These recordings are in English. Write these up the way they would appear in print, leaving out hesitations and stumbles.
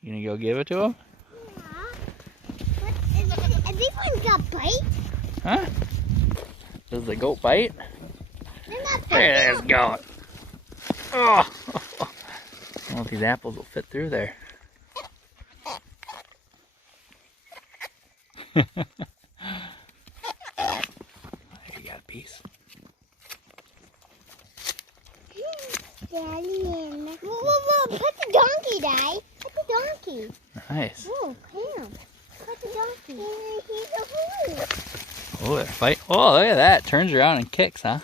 You gonna go give it to him? Yeah. These ones got bite? Huh? Does the goat bite? They're not There it's going. Oh! I don't know if these apples will fit through there. There you got a piece. Daddy, whoa, put the donkey, Dad. Put the donkey. Nice. Whoa, Pam. Put the donkey. He's a horse. Oh, they're fight. Oh, look at that. Turns around and kicks, huh?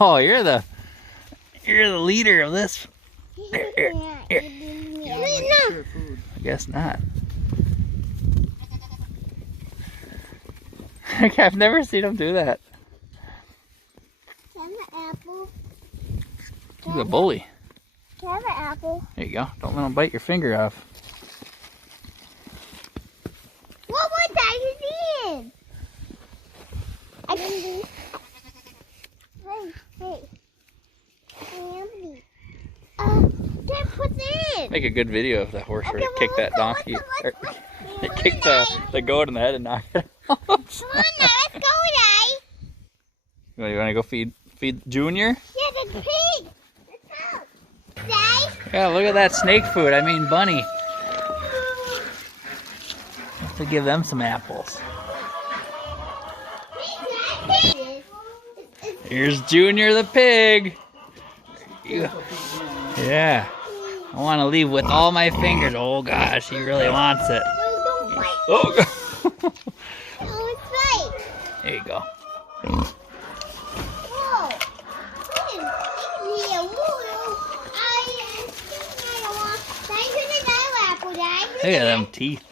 Oh, you're the leader of this. Here. No. I guess not. I've never seen him do that. Can the apple? He's a bully. Can I have an apple? There you go. Don't let him bite your finger off. What was that you did? I can do. Hey. Dad, put in. Make a good video if the horse were to kick that donkey. Or kick Dad. the goat in the head and knock it off. Come on now, let's go, Dad. You want to go feed Junior? Yeah, the pig. Let's go. Dad. Yeah, look at that snake food. I mean, bunny. Have to give them some apples. Here's Junior the pig. Yeah. I want to leave with all my fingers. Oh gosh, he really wants it. No, don't bite. Oh God. No, it's right. There you go. Whoa. Look at them teeth.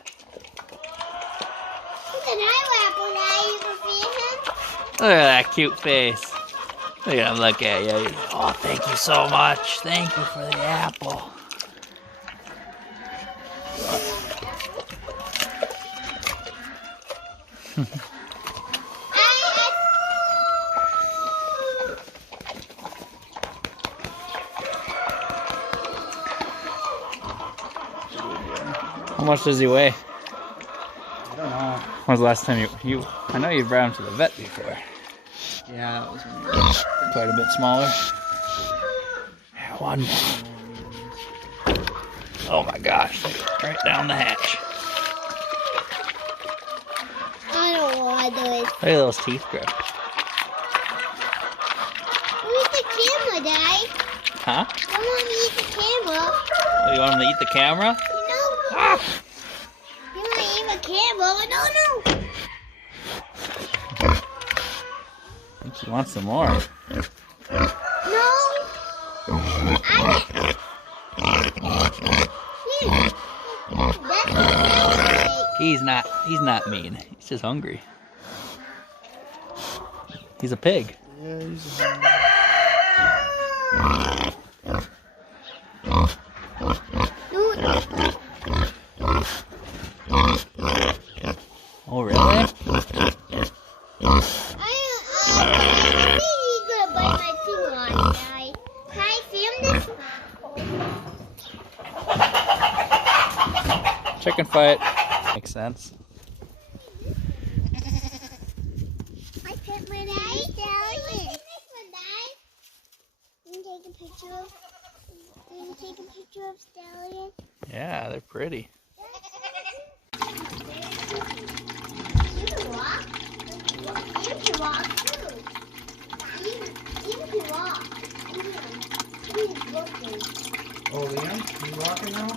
Look at that cute face. Look at him look at you. Oh, thank you so much. Thank you for the apple. How much does he weigh? I don't know. When was the last time you I know you've brought him to the vet before. Yeah, that was when we were Quite a bit smaller. Yeah, one more. Oh my gosh, right down the hatch. I don't want to do it. Look at those teeth grip. Where's the camera, Dad? Huh? I want to eat the camera. Oh, you want him to eat the camera? No. Ah! You want to eat the camera? No. I think he wants some more. No. He's not mean. He's just hungry. He's a pig. Yeah, he's Oh really? Chicken fight. Makes sense. I pet my stallion. Can you take a picture of? Can you take a picture of stallion? Yeah, they're pretty. You can walk. You can walk too. You can walk. He's looking. Oh, Liam, you walking now?